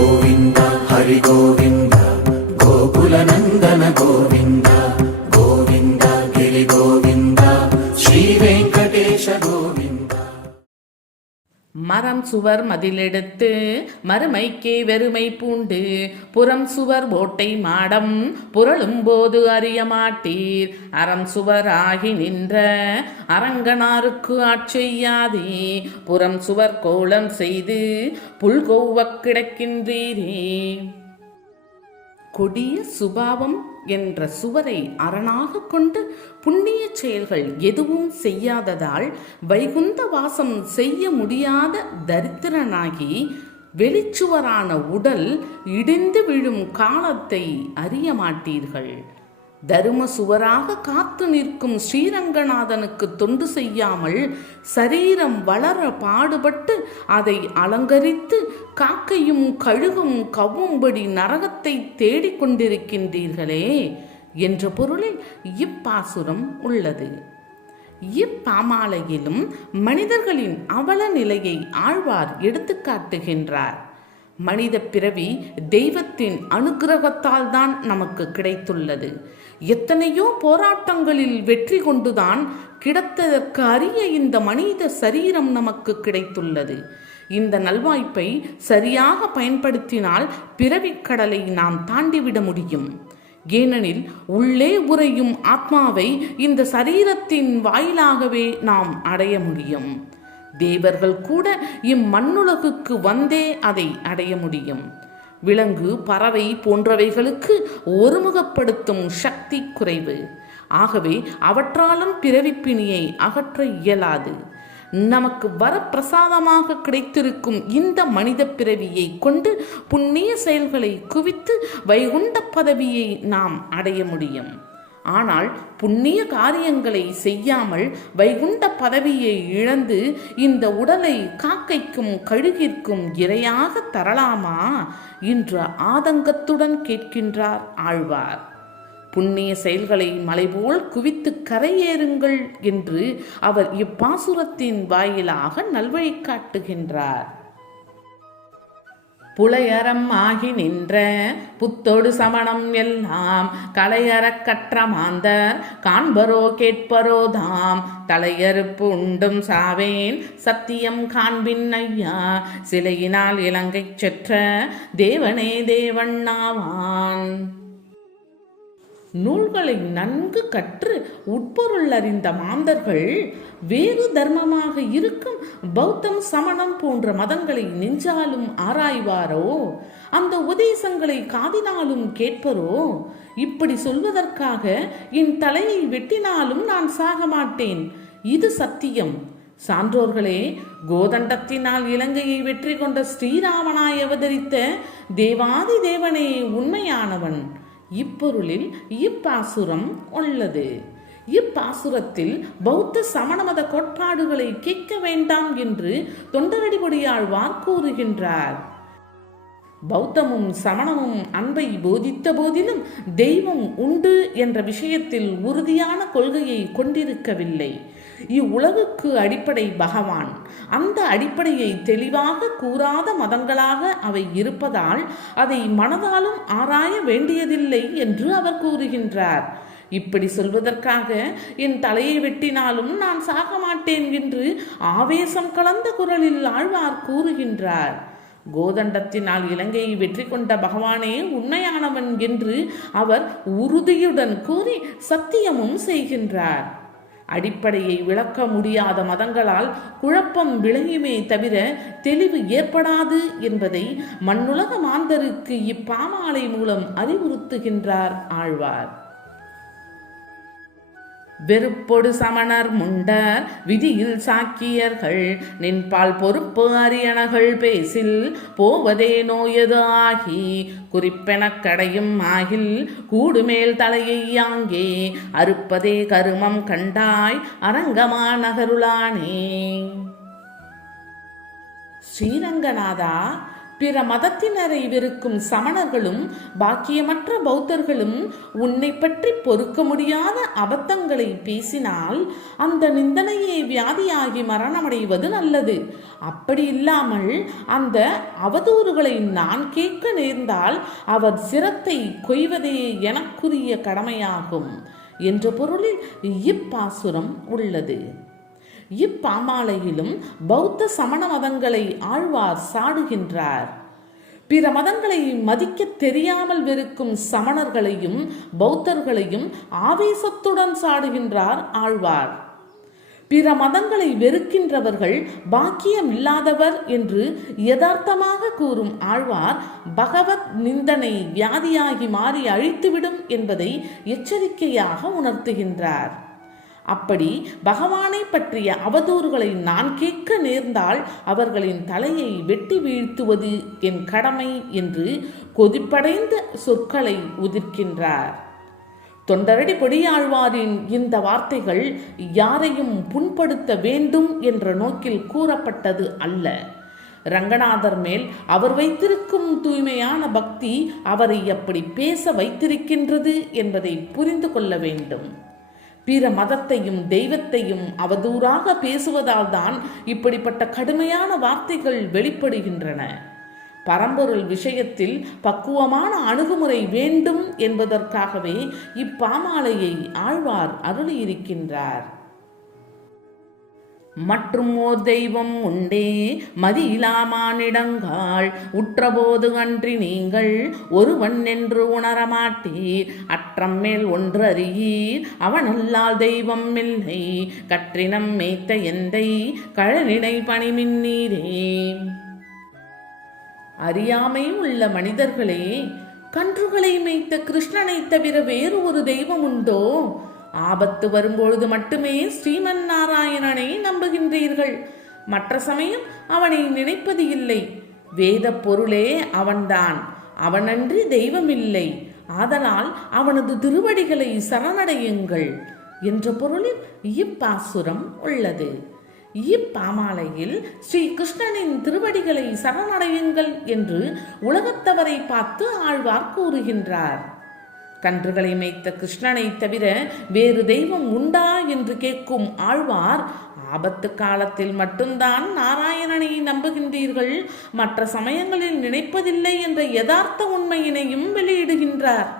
गोविन्द हरि गोविन्द गोकुलनन्दन गोविन्द गोविन्द गिरि गोविन्द श्रीवेङ्कटेश गोविन्द. மரம் சுவர் மதிலெடுத்து மறுமைக்கே வெறுமை பூண்டு புறம் சுவர் ஓட்டை மாடம் புரளும் போது அறிய மாட்டீர் அறம் சுவர் ஆகி நின்ற அரங்கனாருக்கு ஆட்செய்யாதே புறம் சுவர் கோலம் செய்து புல்கொவ்வக் கிடக்கின்றீரே. கொடிய சுபாவம் என்ற சுவரை அரணாக கொண்டு புண்ணிய செயல்கள் எதுவும் செய்யாததால் வைகுந்த வாசம் செய்ய முடியாத தரித்திரனாகி வெளிச்சுவரான உடல் இடிந்து விழும் காலத்தை அறிய மாட்டீர்கள். தரும சுவராக காத்து நிற்கும் ஸ்ரீரங்கநாதனுக்கு தொண்டு செய்யாமல் சரீரம் வளர பாடுபட்டு அதை அலங்கரித்து காக்கையும் கழுகும் கவ்வும்படி நரகத்தை தேடிக்கொண்டிருக்கின்றீர்களே என்ற பொருளில் இப்பாசுரம் உள்ளது. இப்பாமாலையிலும் மனிதர்களின் அவல நிலையை ஆழ்வார் எடுத்து காட்டுகின்றார். மனித பிறவி தெய்வத்தின் அனுக்கிரகத்தால் தான் நமக்கு கிடைத்துள்ளது. எத்தனையோ போராட்டங்களில் வெற்றி கொண்டுதான் கிடைத்ததற்கு அரிய இந்த மனித சரீரம் நமக்கு கிடைத்துள்ளது. இந்த நல்வாய்ப்பை சரியாக பயன்படுத்தினால் பிறவிக்கடலை நாம் தாண்டிவிட முடியும். ஏனெனில் உள்ளே உறையும் ஆத்மாவை இந்த சரீரத்தின் வாயிலாகவே நாம் அடைய முடியும். தேவர்கள் கூட இம்மண்ணுலகுக்கு வந்தே அதை அடைய முடியும். விலங்கு, பறவை போன்றவைகளுக்கு ஒருமுகப்படுத்தும் சக்தி குறைவு. ஆகவே அவற்றாலும் பிறவிப்பிணியை அகற்ற இயலாது. நமக்கு வரப்பிரசாதமாக கிடைத்திருக்கும் இந்த மனித பிறவியை கொண்டு புண்ணிய செயல்களை குவித்து வைகுண்ட பதவியை நாம் அடைய முடியும். ஆனால் புண்ணிய காரியங்களை செய்யாமல் வைகுண்ட பதவியை இழந்து இந்த உடலை காக்கைக்கும் கழுகிற்கும் இரையாக தரலாமா என்ற ஆதங்கத்துடன் கேட்கின்றார் ஆழ்வார். புண்ணிய செயல்களை மலைபோல் குவித்து கரையேறுங்கள் என்று அவர் இப்பாசுரத்தின் வாயிலாக நல்வழி காட்டுகின்றார். புலையறம் ஆகி நின்ற புத்தொடு சமணம் எல்லாம் கலையறக் கற்ற மாந்தர் காண்பரோ கேட்பரோ தாம் தலையறுப்பு உண்டும் சாவேன் சத்தியம் காண்பின் ஐயா சிலையினால் இலங்கை செற்ற தேவனே தேவண்ணாவான். நூல்களை நன்கு கற்று உட்பொருள் அறிந்த மாந்தர்கள் வேறு தர்மமாக இருக்கும் பௌத்தம், சமணம் போன்ற மதங்களை நெஞ்சாலும் ஆராய்வாரோ, அந்த உபதேசங்களை காதினாலும் கேட்பரோ? இப்படி சொல்வதற்காக என் தலையை வெட்டினாலும் நான் சாக மாட்டேன், இது சத்தியம். சான்றோர்களே, கோதண்டத்தினால் இலங்கையை வெற்றி கொண்ட ஸ்ரீராமனாய் அவதரித்த தேவாதி தேவனே உண்மையானவன். இப்பொருளில் இப்பாசுரம் உள்ளது. இப்பாசுரத்தில் பௌத்த சமண மத கோட்பாடுகளை கேட்க வேண்டாம் என்று தொண்டரடிப்பொடியாழ்வார் கூறுகின்றார். பௌத்தமும் சமணமும் அன்பை போதித்த போதிலும் தெய்வம் உண்டு என்ற விஷயத்தில் உறுதியான கொள்கையை கொண்டிருக்கவில்லை. இவ்வுலகுக்கு அடிப்படை பகவான். அந்த அடிப்படையை தெளிவாக கூறாத மதங்களாக அவை இருப்பதால் அதை மனதாலும் ஆராய வேண்டியதில்லை என்று அவர் கூறுகின்றார். இப்படி சொல்வதற்காக என் தலையை வெட்டினாலும் நான் சாக மாட்டேன் என்று ஆவேசம் கலந்த குரலில் ஆழ்வார் கூறுகின்றார். கோதண்டத்தினால் இலங்கையை வெற்றி கொண்ட பகவானே உண்மையானவன் என்று அவர் உறுதியுடன் கூறி சத்தியமும் செய்கின்றார். அடிப்படையை விளக்க முடியாத மதங்களால் குழப்பம் விளையுமே தவிர தெளிவு ஏற்படாது என்பதை மண்ணுலக மாந்தருக்கு இப்பாமாலை மூலம் அறிவுறுத்துகின்றார் ஆழ்வார். வெறுப்பொடு சமணர் முண்டர் விதியில் சாக்கியர்கள் நின்பால் பொறுப்பு அரியணகள் பேசில் போவதே நோயது ஆகி குறிப்பெனக் கடையும் ஆகில் கூடுமேல் தலையை யாங்கே அறுப்பதே கருமம் கண்டாய் அரங்கமா நகருளானே. ஸ்ரீரங்கநாதா, பிற மதத்தினரை வெறுக்கும் சமணர்களும் பாக்கியமற்ற பௌத்தர்களும் உன்னை பற்றி பொறுக்க முடியாத அபத்தங்களை பேசினால் அந்த நிந்தனையே வியாதியாகி மரணமடைவது நல்லது. அப்படி இல்லாமல் அந்த அவதூறுகளை நான் கேட்க நேர்ந்தால் அவர் சிரத்தை கொய்வதே எனக்குரிய கடமையாகும் என்ற பொருளில் இப்பாசுரம் உள்ளது. இப்பாமாலையிலும் பௌத்த சமண மதங்களை ஆழ்வார் சாடுகின்றார். பிற மதங்களை மதிக்க தெரியாமல் வெறுக்கும் சமணர்களையும் பௌத்தர்களையும் ஆவேசத்துடன் சாடுகின்றார் ஆழ்வார். பிற மதங்களை வெறுக்கின்றவர்கள் பாக்கியம் இல்லாதவர் என்று யதார்த்தமாக கூறும் ஆழ்வார் பகவத் நிந்தனை வியாதியாகி மாறி அழித்துவிடும் என்பதை எச்சரிக்கையாக உணர்த்துகின்றார். அப்படி பகவானை பற்றிய அவதூறுகளை நான் கேட்க நேர்ந்தால் அவர்களின் தலையை வெட்டி வீழ்த்துவது என் கடமை என்று கொதிப்படைந்த சொற்களை உதிர்க்கின்றார். தொண்டரடி பொடியாழ்வாரின் இந்த வார்த்தைகள் யாரையும் புண்படுத்த வேண்டும் என்ற நோக்கில் கூறப்பட்டது அல்ல. ரங்கநாதர் மேல் அவர் வைத்திருக்கும் தூய்மையான பக்தி அவரை அப்படி பேச வைத்திருக்கின்றது என்பதை புரிந்து கொள்ள வேண்டும். பிற மதத்தையும் தெய்வத்தையும் அவதூறாக பேசுவதால் தான் இப்படிப்பட்ட கடுமையான வார்த்தைகள் வெளிப்படுகின்றன. பரம்பொருள் விஷயத்தில் பக்குவமான அணுகுமுறை வேண்டும் என்பதற்காகவே இப்பாமாலையை ஆழ்வார் அருளியிருக்கின்றார். மற்றும் ஓர் தெய்வம் உண்டே மதியிலாமானிடங்காள் உற்றபோது அன்றி நீங்கள் ஒருவன் என்று உணரமாட்டீர். அற்றம் மேல் ஒன்று அறியீர் அவனல்லால் தெய்வம் இல்லை கற்றினம் மேய்த்த எந்தை கழனிடை பணிமின்னீரே. அறியாமை உள்ள மனிதர்களே, கன்றுகளை மேய்த்த கிருஷ்ணனை தவிர வேறு ஒரு தெய்வம் உண்டோ? ஆபத்து வரும்பொழுது மட்டுமே ஸ்ரீமன் நாராயணனை நம்புகின்றீர்கள். மற்ற சமயம் அவனை நினைப்பது இல்லை. வேத பொருளே அவன்தான், அவனன்றி தெய்வமில்லை. ஆதலால் அவனது திருவடிகளை சரணடையுங்கள் என்ற பொருளில் இப்பாசுரம் உள்ளது. இப்பாமாலையில் ஸ்ரீ கிருஷ்ணனின் திருவடிகளை சரணடையுங்கள் என்று உலகத்தவரை பார்த்து ஆழ்வார் கூறுகின்றார். கன்றுகளை மேய்த்த கிருஷ்ணனை தவிர வேறு தெய்வம் உண்டா என்று கேட்கும் ஆழ்வார், ஆபத்து காலத்தில் மட்டும்தான் நாராயணனை நம்புகின்றீர்கள், மற்ற சமயங்களில் நினைப்பதில்லை என்ற யதார்த்த உண்மையினையும் வெளியிடுகின்றார்.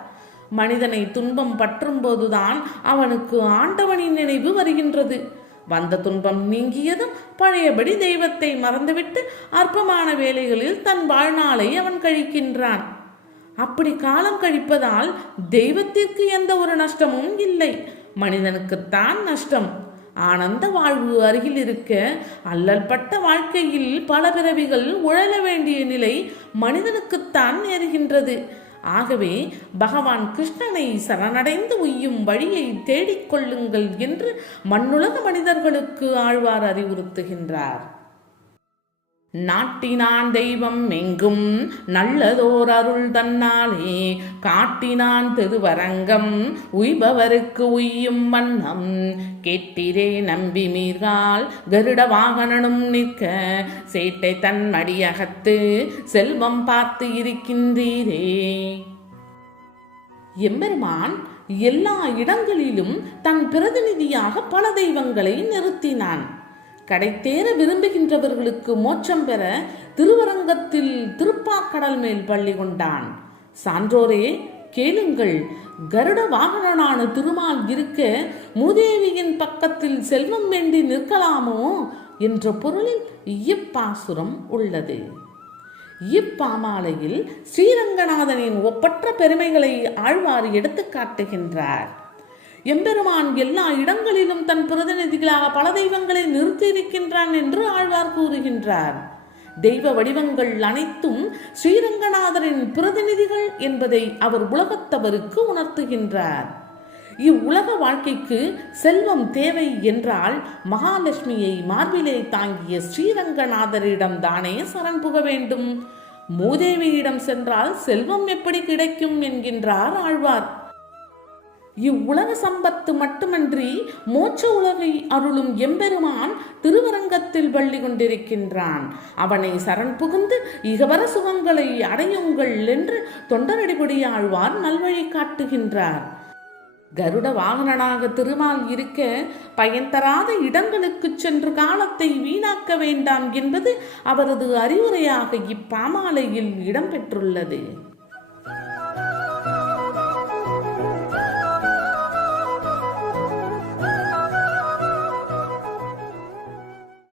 மனிதனை துன்பம் பற்றும் போதுதான் அவனுக்கு ஆண்டவனின் நினைவு வருகின்றது. வந்த துன்பம் நீங்கியதும் பழையபடி தெய்வத்தை மறந்துவிட்டு அற்பமான வேலைகளில் தன் வாழ்நாளை அவன் கழிக்கின்றான். அப்படி காலம் கழிப்பதால் தெய்வத்திற்கு எந்த ஒரு நஷ்டமும் இல்லை, மனிதனுக்குத்தான் நஷ்டம். ஆனந்த வாழ்வு அருகில் இருக்க அல்லல்பட்ட வாழ்க்கையில் பல பிறவிகள் உழல வேண்டிய நிலை மனிதனுக்குத்தான் நேருகின்றது. ஆகவே பகவான் கிருஷ்ணனை சரணடைந்து உய்யும் வழியை தேடிக்கொள்ளுங்கள் என்று மண்ணுலக மனிதர்களுக்கு ஆழ்வார் அறிவுறுத்துகின்றார். நாட்டினான் தெய்வம் எங்கும் நல்லதோர் அருள் தன்னாலே காட்டினான் திருவரங்கம் உய்பவருக்கு உய்யும் வண்ணம் கேட்டிரே நம்பி மீர்கால் கருட வாகனனும் நிற்க சேட்டை தன் மடியகத்து செல்வம் பார்த்து இருக்கின்றீரே. எம்பெருமான் எல்லா இடங்களிலும் தன் பிரதிநிதியாக பல தெய்வங்களை நிறுத்தினான். கடைத்தேற விரும்புகின்றவர்களுக்கு மோட்சம் பெற திருவரங்கத்தில் திருப்பாக்கடல் மேல் பள்ளி கொண்டான். சான்றோரே கேளுங்கள், கருட வாகனனான திருமால் இருக்க மூதேவியின் பக்கத்தில் செல்வம் வேண்டி நிற்கலாமோ என்ற பொருளில் இப்பாசுரம் உள்ளது. இப்பாமாலையில் ஸ்ரீரங்கநாதனின் ஒப்பற்ற பெருமைகளை ஆழ்வார் எடுத்து காட்டுகின்றார். எம்பெருமான் எல்லா இடங்களிலும் தன் பிரதிநிதிகளாக பல தெய்வங்களை நிறுத்தியிருக்கின்றான் என்று ஆழ்வார் கூறுகின்றார். தெய்வ வடிவங்கள் அனைத்தும் ஸ்ரீரங்கநாதரின் பிரதிநிதிகள் என்பதை அவர் உலகத்தவருக்கு உணர்த்துகின்றார். இவ்வுலக வாழ்க்கைக்கு செல்வம் தேவை என்றால் மகாலட்சுமியை மார்பிலே தாங்கிய ஸ்ரீரங்கநாதரிடம் தானே சரண் புக வேண்டும். மூதேவியிடம் சென்றால் செல்வம் எப்படி கிடைக்கும் என்கின்றார் ஆழ்வார். இவ்வுலக சம்பத்து மட்டுமன்றி மோட்ச உலகை அருளும் எம்பெருமான் திருவரங்கத்தில் பள்ளி கொண்டிருக்கின்றான். அவனை சரண் புகுந்து இகவர சுகங்களை அடையுங்கள் என்று தொண்டரடிபொடியாழ்வார் நல்வழி காட்டுகின்றார். கருட வாகனனாக திருமால் இருக்க பயன் தராத இடங்களுக்கு சென்று காலத்தை வீணாக்க வேண்டாம் என்பது அவரது அறிவுரையாக இப்பாமாலையில் இடம்பெற்றுள்ளது.